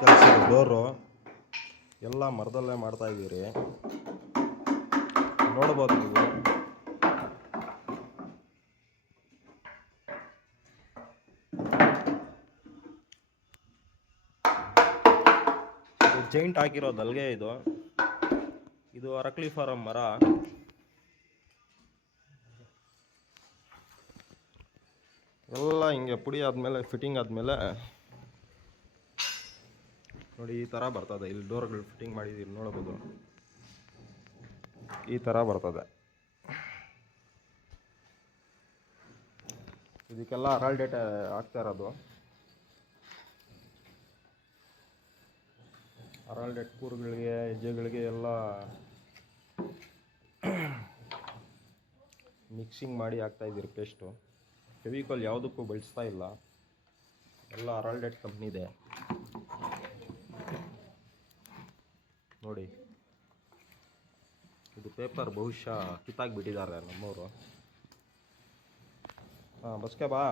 ಕೆಲಸ ಡೋರು ಎಲ್ಲ ಮರದಲ್ಲೇ ಮಾಡ್ತಾಯಿದ್ದೀರಿ, ನೋಡ್ಬೋದು ನೀವು. ಜೈಂಟ್ ಹಾಕಿರೋದು ಅಲ್ಗೆ ಇದು ಅರಕ್ಲಿ ಫಾರಂ ಮರ. ಎಲ್ಲ ಹಿಂಗೆ ಪುಡಿ ಆದಮೇಲೆ ಫಿಟ್ಟಿಂಗ್ ಆದಮೇಲೆ ನೋಡಿ ಈ ಥರ ಬರ್ತದೆ. ಇಲ್ಲಿ ಡೋರ್ಗಳು ಫಿಟ್ಟಿಂಗ್ ಮಾಡಿದ್ದೀರಿ ನೋಡ್ಬೋದು, ಈ ಥರ ಬರ್ತದೆ. ಇದಕ್ಕೆಲ್ಲ ಅರಾಲ್ಡೇಟ್ ಹಾಕ್ತಾ ಇರೋದು. ಅರಾಲ್ಡೇಟ್ ಕೂರುಗಳಿಗೆ ಹೆಜ್ಜೆಗಳಿಗೆ ಎಲ್ಲ ಮಿಕ್ಸಿಂಗ್ ಮಾಡಿ ಹಾಕ್ತಾಯಿದ್ದೀರಿ ಪೇಸ್ಟು. ಫೆವಿಕಾಲ್ ಯಾವುದಕ್ಕೂ ಬಳಸ್ತಾ ಇಲ್ಲ, ಎಲ್ಲ ಅರಾಲ್ಡೇಟ್ ಕಂಪ್ನಿದೆ ನೋಡಿ. ಇದು ಪೇಪರ್ ಬಹುಶಃ ಕಿತ್ತಾಕ್ಬಿಟ್ಟಿದ್ದಾರೆ ನಮ್ಮವರು. ಹಾಂ ಬಸ್ಕೆ ಬಾ.